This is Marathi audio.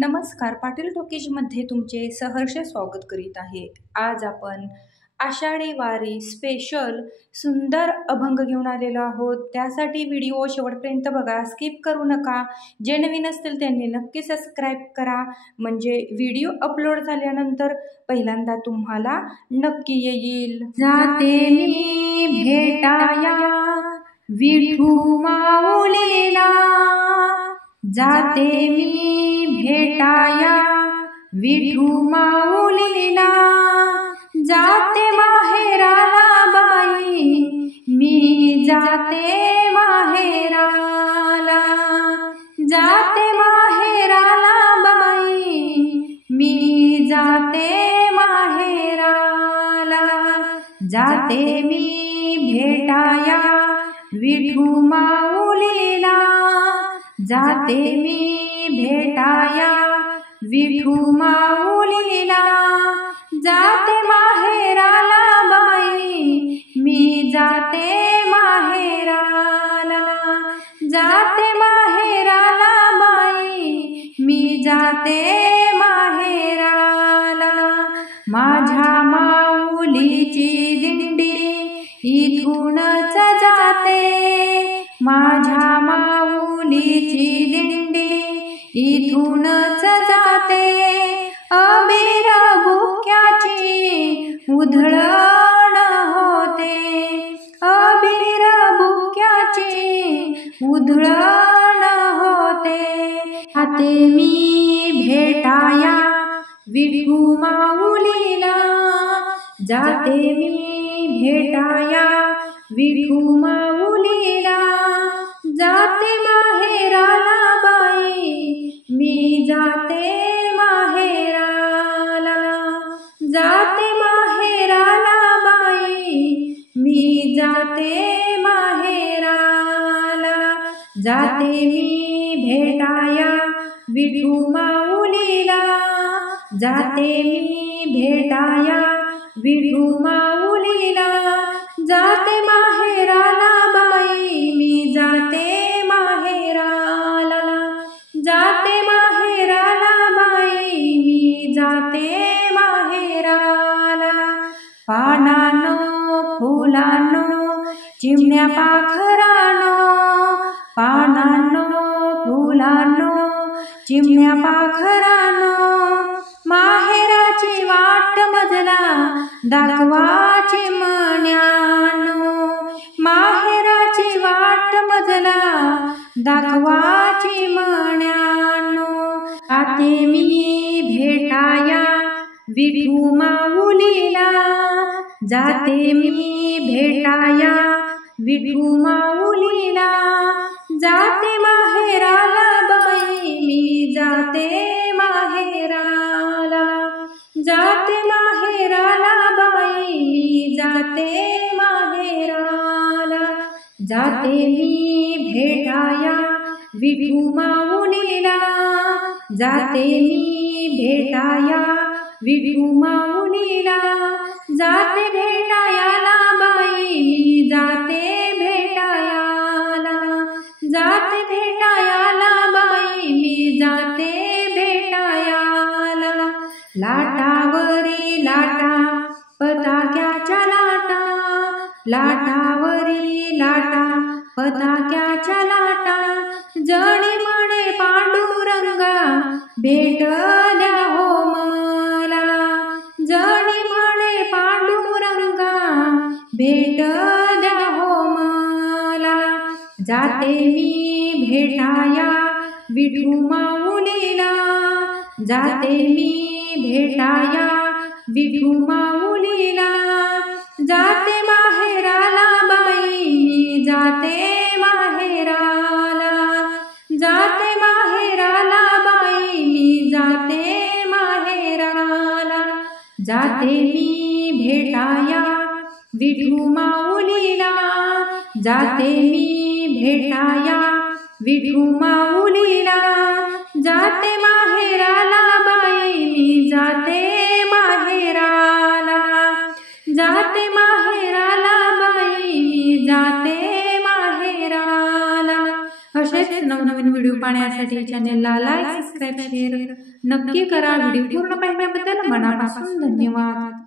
नमस्कार, पाटील टॉकीजमध्ये तुमचे सहर्ष स्वागत करीत आहे। आज आपण आषाढी वारी स्पेशल सुंदर अभंग घेऊन आलेलो आहोत। त्यासाठी व्हिडिओ शेवटपर्यंत बघा, स्किप करू नका। जे नवीन असतील त्यांनी नक्की सबस्क्राईब करा, म्हणजे व्हिडिओ अपलोड झाल्यानंतर पहिल्यांदा तुम्हाला नक्की येईल। जाते मी भेटाया विठू माऊलीला, जाते मी भेटाया विठू माऊलीला, जाते माहेराला बाई मी जाते माहेराला, जाते माहेराला बाई मी जाते माहेराला, जाते मी भेटाया विठू माऊलीला, जाते मी भेटाया विठू माऊलीला, जाते माहेराला बाई मी जाते माहेराला, जाते माहेराला बाई मी जाते माहेराला, माझ्या माऊलीची दिंडी इथूनच जाते, माझ्या माऊलीची दिंडी इथूनच जाते, अबीर बुक्याची उधळण होते, अबीर बुक्याची उधळण होते, जाते मी भेटाया विठू माऊलीला, जाते मी भेटाया विठू माऊलीला, जाते माहेराला बाई मी जाते माहेराला, जाते माहेराला बाई मी जाते माहेराला, जाते मी भेटाया विठू माऊलीला, जाते मी भेटाया विठू माऊलीला, जाते माहेराला बाई मी जाते माहेराला, जाते माहेराला बाई मी जाते माहेराला, पानांनो फुलांनो चिमण्या पाखरांनो, पानांनो फुलांनो चिमण्या पाखरांनो, माहेराची वाट मजला दाखवा चिमण्यानो, माहेराची वाट मजला दाखवा चिमण्यानो, जाते मी भेटाया विठू माऊलीला, जाते मी भेटाया विठू माऊलीला, जाते माहेराला बाई मी जाते माहेराला, जाते माहेराला बाई मी जाते माहेराला, जाते मी भेटाया विठू माऊलीला, जाते मी भेटाया विठू माऊलीला, जाते भेटायाला बाई मी जाते भेटायाला, जाते भेटायाला बाई मी जाते भेटायाला, लाटावरी लाटा पताक्याच्या लाटा, लाटावरी लाटा पताक्याच्या लाटा, जणी म्हणे पांडुरंगा भेट द्या हो मला, जणी म्हणे पांडुरंगा भेट द्या हो मला, जाते मी भेटाया विठू माऊलीला, जाते मी भेटाया विठू माऊलीला, जाते माहेराला बाई मी जाते माहेराला, जाते माहेराला बाई मी जाते माहेराला, जाते मी भेटाया विठू माऊलीला, जाते मी भेटाया विठू माऊलीला, जाते माहेराला बाई मी जाते माहेराला, जाते माहेराला बाई मी जाते माहेराला। असेच नवनवीन नवनवीन व्हिडिओ पाहण्यासाठी चॅनेलला लाईक, सबस्क्राईब, शेअर नक्की करा. व्हिडिओ पूर्ण पाहिल्याबद्दल मनापासून धन्यवाद.